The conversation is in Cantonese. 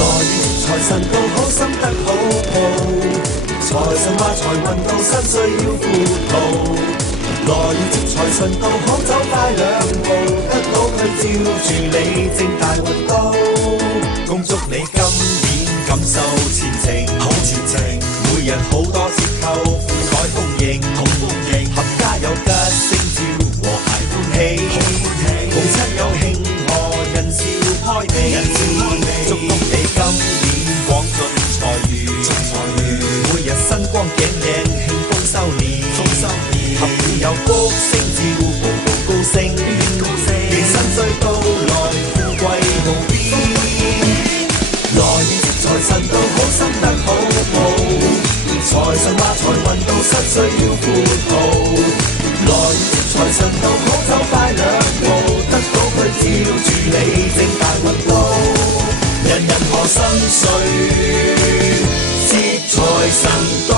來願財神到好心得好報，財神話財運到身需要富途。來願接財神到好走快兩步，得到佢照住你正大運高。恭祝你今年感受前程好前程，每日好多折扣，富彩豐盈好豐盈，合家有吉星照，和諧歡喜，逢親友慶賀，人笑開眉，祝福你今年廣進財源，每日新光頸靚，慶豐收年，合府有福星照，步步高升，迎新歲到來，富貴無邊。來願接財神到好心得好報，財神話財運到失需要富途。來願接財神到好走快兩步，得到佢照住你正大運高。人人賀新歲，接財神到。